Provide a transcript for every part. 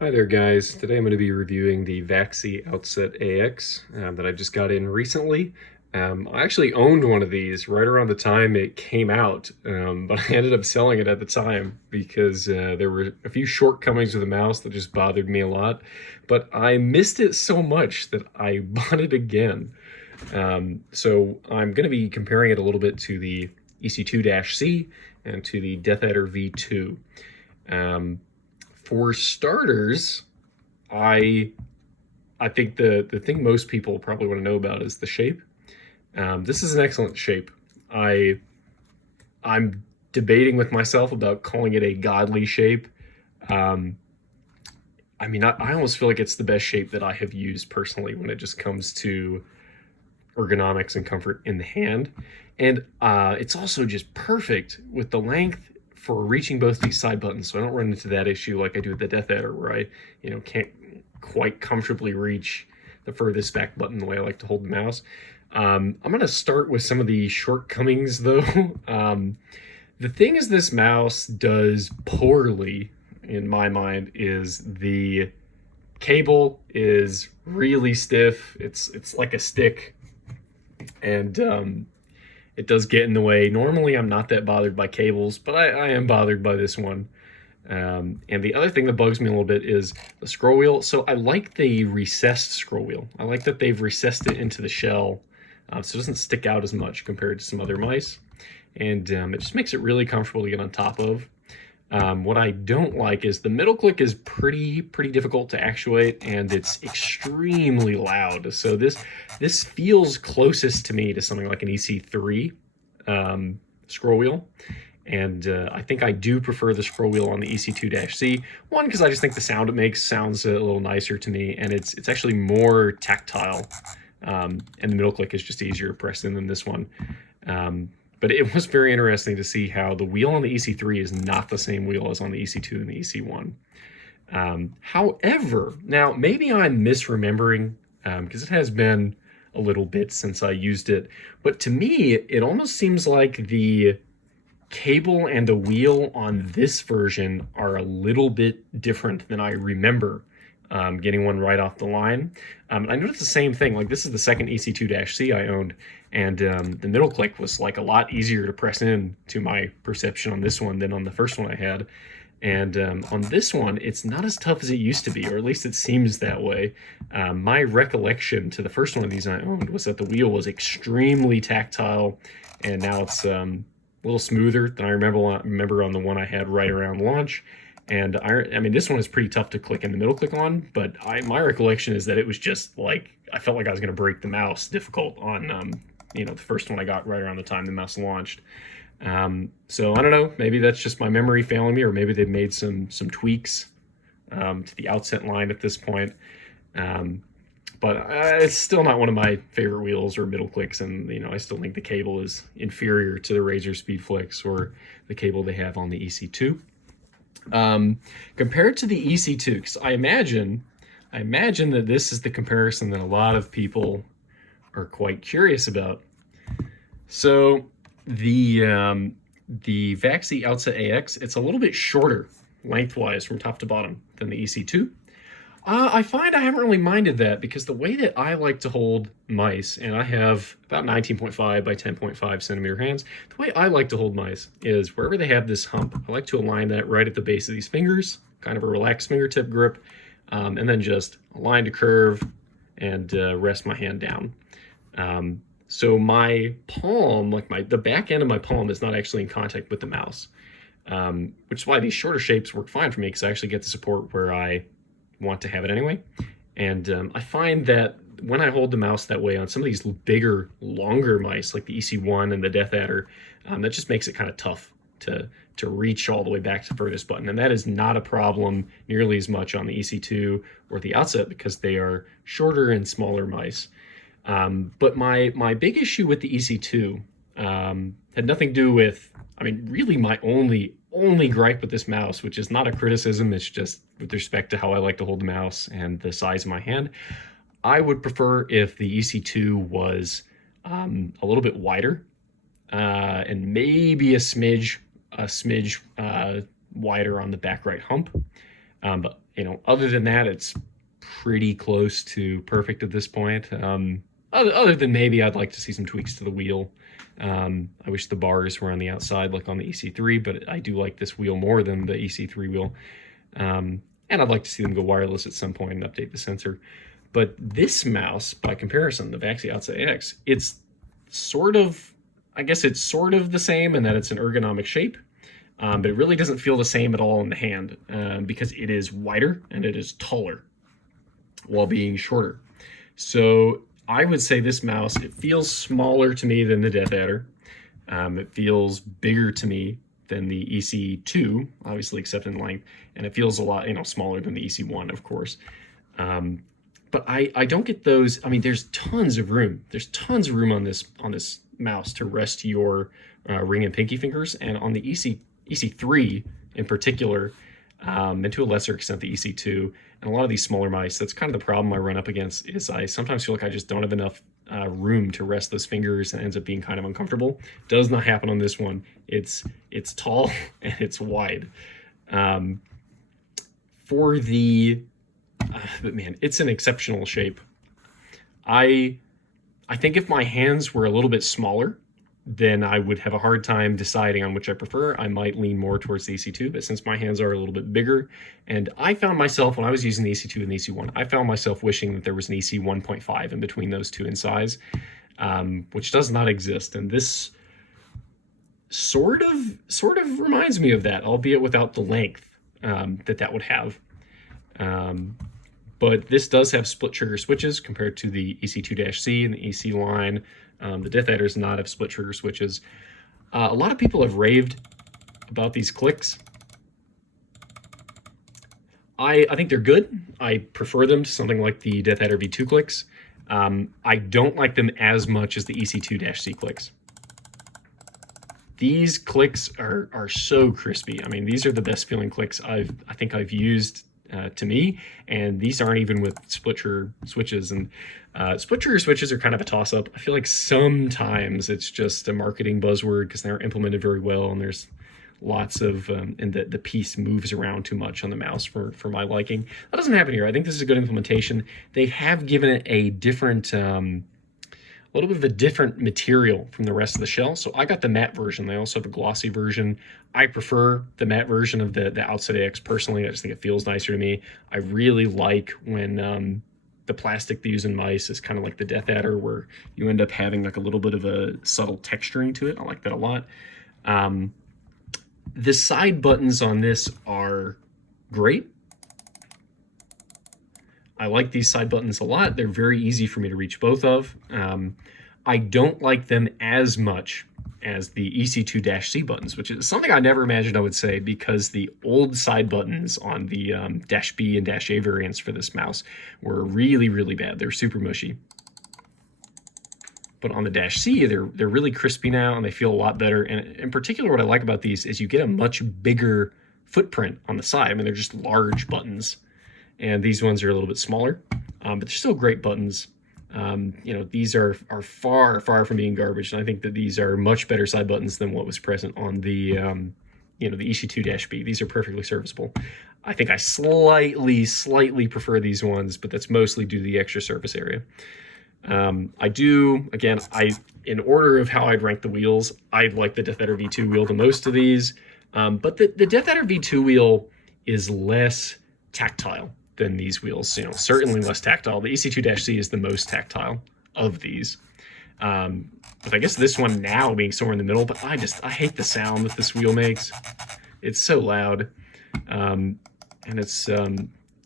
Hi there guys, today I'm going to be reviewing the Vaxee Outset AX that I just got in recently. I actually owned one of these right around the time it came out, but I ended up selling it at the time because there were a few shortcomings with the mouse that just bothered me a lot, but I missed it so much that I bought it again. So I'm going to be comparing it a little bit to the EC2-C and to the Death Adder V2. Um, for starters, I I think the thing most people probably want to know about is the shape. This is an excellent shape. I I'm debating with myself about calling it a godly shape. Um, I almost feel like it's the best shape that I have used personally when it just comes to ergonomics and comfort in the hand, and it's also just perfect with the length for reaching both these side buttons. So I don't run into that issue like I do with the Death Adder, where I can't quite comfortably reach the furthest back button the way I like to hold the mouse. I'm going to start with some of the shortcomings, though. The thing is, this mouse does poorly, in my mind, is the cable is really stiff. It's like a stick, and it does get in the way. Normally, I'm not that bothered by cables, but I am bothered by this one. And the other thing that bugs me a little bit is the scroll wheel. So I like the recessed scroll wheel. I like that they've recessed it into the shell, so it doesn't stick out as much compared to some other mice. And it just makes it really comfortable to get on top of. What I don't like is the middle click is pretty difficult to actuate, and it's extremely loud. So this feels closest to me to something like an EC3 scroll wheel. And I think I do prefer the scroll wheel on the EC2-C. One, because I just think the sound it makes sounds a little nicer to me, and it's actually more tactile. And the middle click is just easier to press in than this one. But it was very interesting to see how the wheel on the EC3 is not the same wheel as on the EC2 and the EC1. However, now maybe I'm misremembering, because it has been a little bit since I used it, but to me, it almost seems like the cable and the wheel on this version are a little bit different than I remember getting one right off the line. I noticed the same thing. Like, this is the second EC2-C I owned, and the middle click was like a lot easier to press in to my perception on this one than on the first one I had. And on this one, it's not as tough as it used to be, or at least it seems that way. My recollection to the first one of these I owned was that the wheel was extremely tactile, and now it's a little smoother than I remember on the one I had right around launch. And I mean, this one is pretty tough to click in the middle click on, but my recollection is that it was just like, I felt like I was going to break the mouse difficult on, the first one I got right around the time the mouse launched. So I don't know, maybe that's just my memory failing me, or maybe they've made some tweaks to the outset line at this point. But it's still not one of my favorite wheels or middle clicks, and I still think the cable is inferior to the Razer SpeedFlex or the cable they have on the EC2. Compared to the EC2, because I imagine that this is the comparison that a lot of people are quite curious about. So the Vaxee Outset AX, it's a little bit shorter lengthwise from top to bottom than the EC2. I find I haven't really minded that, because the way that I like to hold mice, and I have about 19.5 by 10.5 centimeter hands, the way I like to hold mice is wherever they have this hump, I like to align that right at the base of these fingers, kind of a relaxed fingertip grip, and then just align to curve and rest my hand down. So my palm, like the back end of my palm, is not actually in contact with the mouse, which is why these shorter shapes work fine for me, because I actually get the support where I want to have it anyway. And I find that when I hold the mouse that way on some of these bigger, longer mice, like the EC1 and the Death Adder, that just makes it kind of tough to reach all the way back to the furthest button. And that is not a problem nearly as much on the EC2 or the Outset, because they are shorter and smaller mice. But my big issue with the EC2 had nothing to do with, really my only gripe with this mouse, which is not a criticism, it's just with respect to how I like to hold the mouse and the size of my hand. I would prefer if the EC2 was a little bit wider, and maybe a smidge wider on the back right hump. other than that, it's pretty close to perfect at this point. Other than maybe I'd like to see some tweaks to the wheel. I wish the bars were on the outside like on the EC3, but I do like this wheel more than the EC3 wheel. And I'd like to see them go wireless at some point and update the sensor. But this mouse, by comparison, the Vaxee Outset AX, I guess it's sort of the same in that it's an ergonomic shape, but it really doesn't feel the same at all in the hand because it is wider and it is taller while being shorter. So I would say this mouse, it feels smaller to me than the Death Adder. It feels bigger to me than the EC2, obviously except in length, and it feels a lot, smaller than the EC1, of course. But I don't get those. I mean, there's tons of room. There's tons of room on this mouse to rest your ring and pinky fingers, and on the EC3 in particular, and to a lesser extent the EC2, and a lot of these smaller mice, that's kind of the problem I run up against, is I sometimes feel like I just don't have enough room to rest those fingers, and it ends up being kind of uncomfortable. Does not happen on this one. It's tall and it's wide. But man, it's an exceptional shape. I think if my hands were a little bit smaller, then I would have a hard time deciding on which I prefer. I might lean more towards the EC2, but since my hands are a little bit bigger, and I found myself, when I was using the EC2 and the EC1, I found myself wishing that there was an EC 1.5 in between those two in size, which does not exist. And this sort of reminds me of that, albeit without the length that would have. But this does have split trigger switches compared to the EC2-C and the EC line. The Death Adder does not have split trigger switches. A lot of people have raved about these clicks. I think they're good. I prefer them to something like the Death Adder V2 clicks. I don't like them as much as the EC2-C clicks. These clicks are so crispy. I mean, these are the best feeling clicks I think I've used to me, and these aren't even with split trigger switches. And split trigger switches are kind of a toss-up. I feel like sometimes it's just a marketing buzzword because they're implemented very well, and there's lots of and the piece moves around too much on the mouse for my liking. That doesn't happen here. I think this is a good implementation. They have given it a different a little bit of a different material from the rest of the shell. So I got the matte version. They also have a glossy version. I prefer the matte version of the Outset AX personally. I just think it feels nicer to me. I really like when the plastic they use in mice is kind of like the Death Adder, where you end up having like a little bit of a subtle texturing to it. I like that a lot. The side buttons on this are great. I like these side buttons a lot. They're very easy for me to reach both of. I don't like them as much as the EC2-C buttons, which is something I never imagined I would say, because the old side buttons on the -B and -A variants for this mouse were really, really bad. They're super mushy. But on the -C, they're really crispy now, and they feel a lot better. And in particular, what I like about these is you get a much bigger footprint on the side. I mean, they're just large buttons, and these ones are a little bit smaller, but they're still great buttons. These are far, far from being garbage, and I think that these are much better side buttons than what was present on the the EC2-B. These are perfectly serviceable. I think I slightly prefer these ones, but that's mostly due to the extra surface area. In order of how I'd rank the wheels, I like the Death Adder V2 wheel the most of these, but the Death Adder V2 wheel is less tactile than these wheels, certainly less tactile. The EC2-C is the most tactile of these. But I guess this one now being somewhere in the middle, but I hate the sound that this wheel makes. It's so loud, and it's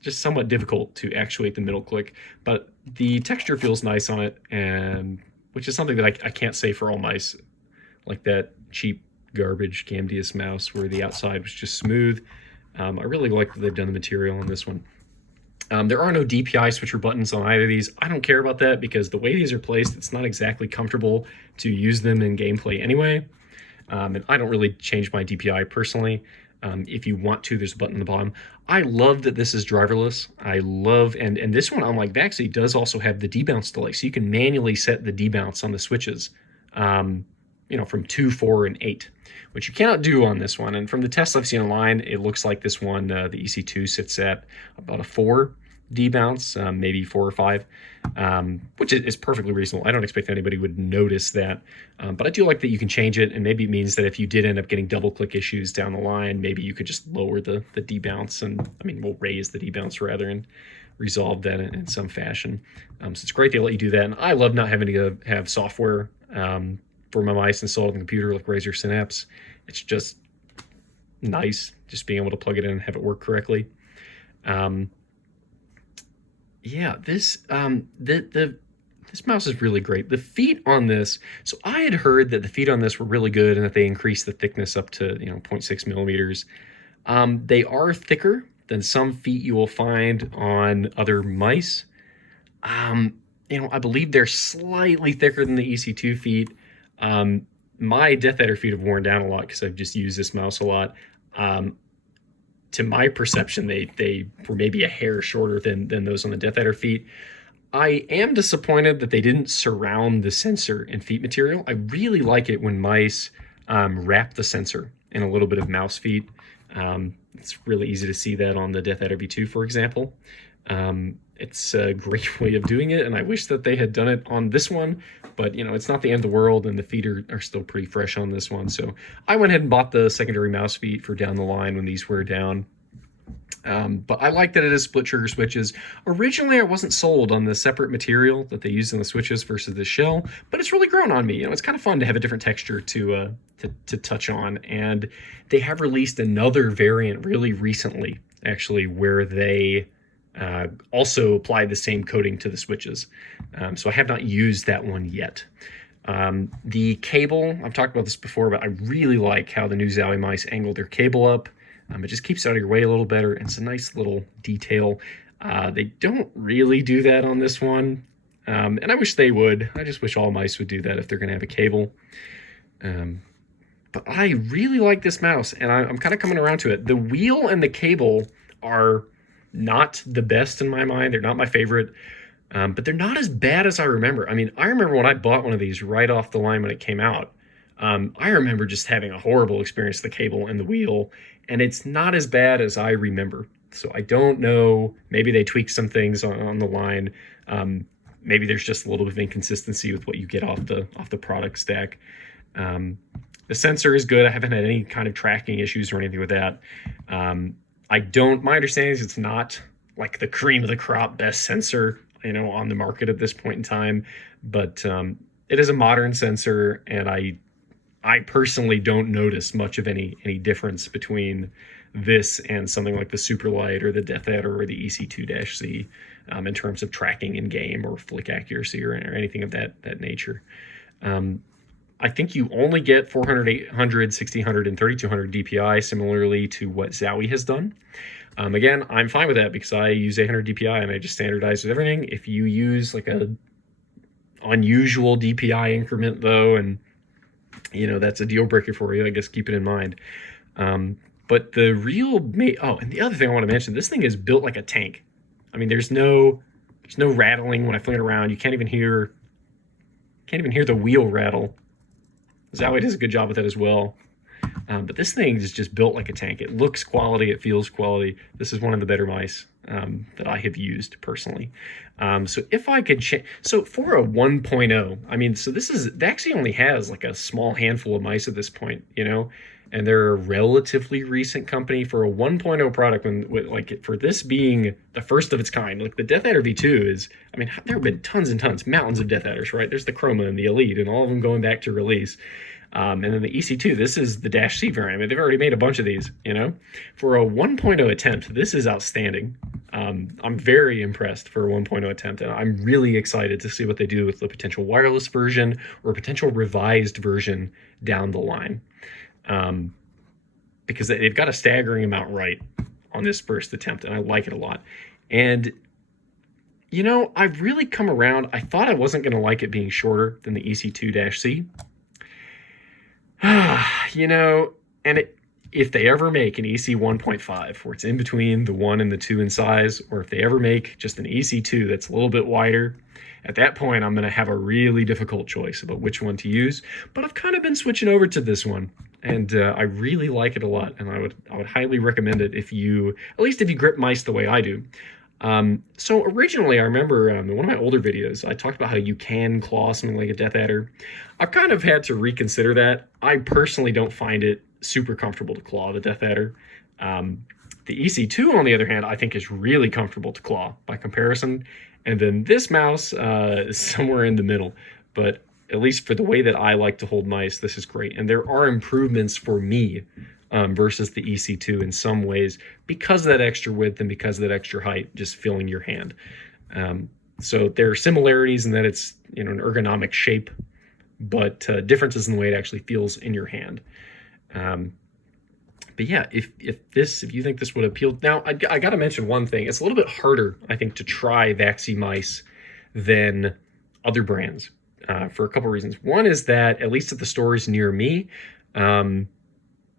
just somewhat difficult to actuate the middle click, but the texture feels nice on it, and which is something that I can't say for all mice, like that cheap garbage Gamdius mouse where the outside was just smooth. I really like that they've done the material on this one. There are no DPI switcher buttons on either of these. I don't care about that because the way these are placed, it's not exactly comfortable to use them in gameplay anyway. And I don't really change my DPI personally. If you want to, there's a button on the bottom. I love that this is driverless. I love, and this one, unlike Vaxee, does also have the debounce delay, so you can manually set the debounce on the switches. from 2, 4, and 8, which you cannot do on this one. And from the tests I've seen online, it looks like this one, the EC2 sits at about a 4 debounce, maybe 4 or 5, which is perfectly reasonable. I don't expect anybody would notice that, but I do like that you can change it, and maybe it means that if you did end up getting double click issues down the line, maybe you could just lower the debounce, and we'll raise the debounce rather, and resolve that in some fashion. So it's great they let you do that, and I love not having to have software for my mice installed on the computer like Razer Synapse. It's just nice just being able to plug it in and have it work correctly. Yeah, this this mouse is really great. The feet on this, so I had heard that the feet on this were really good and that they increased the thickness up to 0.6 millimeters. They are thicker than some feet you will find on other mice. I believe they're slightly thicker than the EC2 feet. My Death Adder feet have worn down a lot because I've just used this mouse a lot. To my perception, they were maybe a hair shorter than those on the Death Adder feet. I am disappointed that they didn't surround the sensor in feet material. I really like it when mice wrap the sensor in a little bit of mouse feet. It's really easy to see that on the Death Adder V2, for example. It's a great way of doing it, and I wish that they had done it on this one, but it's not the end of the world, and the feet are still pretty fresh on this one. So I went ahead and bought the secondary mouse feet for down the line when these wear down. But I like that it is split trigger switches. Originally, I wasn't sold on the separate material that they use in the switches versus the shell, but it's really grown on me. It's kind of fun to have a different texture to touch on, and they have released another variant really recently, actually, where they also apply the same coating to the switches. So I have not used that one yet. The cable, I've talked about this before, but I really like how the new Zowie mice angle their cable up. It just keeps it out of your way a little better. It's a nice little detail. They don't really do that on this one, and I wish they would. I just wish all mice would do that if they're going to have a cable. But I really like this mouse, and I'm kind of coming around to it. The wheel and the cable are not the best in my mind. They're not my favorite, but they're not as bad as I remember. I remember when I bought one of these right off the line when it came out. I remember just having a horrible experience with the cable and the wheel, and it's not as bad as I remember. So I don't know. Maybe they tweaked some things on the line. Maybe there's just a little bit of inconsistency with what you get off the product stack. The sensor is good. I haven't had any kind of tracking issues or anything with that. My understanding is it's not like the cream of the crop best sensor, on the market at this point in time, but it is a modern sensor, and I personally don't notice much of any difference between this and something like the Superlight or the Death Adder or the EC2-C in terms of tracking in game or flick accuracy or anything of that nature. I think you only get 400, 800, 1600, and 3200 DPI, similarly to what Zowie has done. Again, I'm fine with that because I use 800 DPI and I just standardize with everything. If you use like a unusual DPI increment though, and that's a deal breaker for you, I guess keep it in mind. But the real and the other thing I want to mention, this thing is built like a tank. There's no rattling when I fling it around. You can't even hear the wheel rattle. Zowie does a good job with that as well. But this thing is just built like a tank. It looks quality. It feels quality. This is one of the better mice that I have used personally. So if I could change, so for a 1.0, so Vaxee only has like a small handful of mice at this point, and they're a relatively recent company for a 1.0 product. For this being the first of its kind, like the Death Adder V2 is, there have been tons and tons, mountains of Death Adders, right? There's the Chroma and the Elite, and all of them going back to release. And then the EC2, this is the -C variant. They've already made a bunch of these, For a 1.0 attempt, this is outstanding. I'm very impressed for a 1.0 attempt, and I'm really excited to see what they do with the potential wireless version or a potential revised version down the line. Because they've got a staggering amount right on this first attempt, and I like it a lot. And, I've really come around. I thought I wasn't going to like it being shorter than the EC2-C. And if they ever make an EC 1.5, where it's in between the 1 and the 2 in size, or if they ever make just an EC2 that's a little bit wider, at that point, I'm going to have a really difficult choice about which one to use. But I've kind of been switching over to this one, and I really like it a lot. And I would highly recommend it if you, at least if you grip mice the way I do. So originally, I remember in one of my older videos, I talked about how you can claw something like a Death Adder. I've kind of had to reconsider that. I personally don't find it super comfortable to claw the Death Adder. The EC2, on the other hand, I think is really comfortable to claw by comparison. And then this mouse is somewhere in the middle. But at least for the way that I like to hold mice, this is great. And there are improvements for me versus the EC2 in some ways because of that extra width and because of that extra height just filling your hand. So there are similarities in that it's, you know, an ergonomic shape, but differences in the way it actually feels in your hand. But yeah, if you think this would appeal, now I got to mention one thing. It's a little bit harder, I think, to try Vaxee mice than other brands for a couple reasons. One is that at least at the stores near me,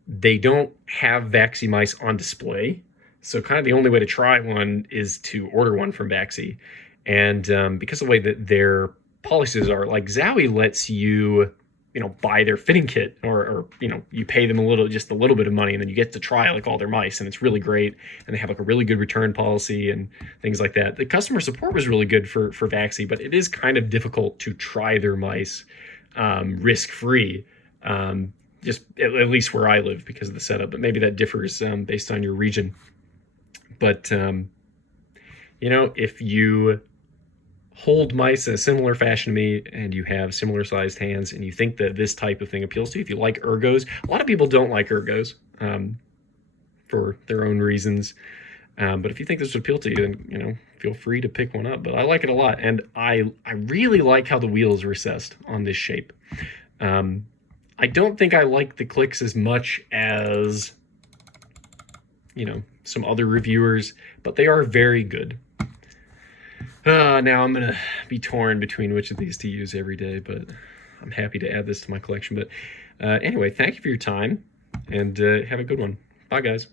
they don't have Vaxee mice on display. So kind of the only way to try one is to order one from Vaxee. And because of the way that their policies are, like Zowie lets you, you know, buy their fitting kit or you know, you pay them just a little bit of money and then you get to try like all their mice and it's really great. And they have like a really good return policy and things like that. The customer support was really good for Vaxee, but it is kind of difficult to try their mice risk-free. Just at least where I live because of the setup, but maybe that differs based on your region. But, you know, if you hold mice in a similar fashion to me and you have similar sized hands and you think that this type of thing appeals to you, if you like ergos, a lot of people don't like ergos for their own reasons. But if you think this would appeal to you, then, you know, feel free to pick one up. But I like it a lot. And I really like how the wheel is recessed on this shape. I don't think I like the clicks as much as, you know, some other reviewers, but they are very good. Now I'm going to be torn between which of these to use every day, but I'm happy to add this to my collection. But anyway, thank you for your time, and have a good one. Bye, guys.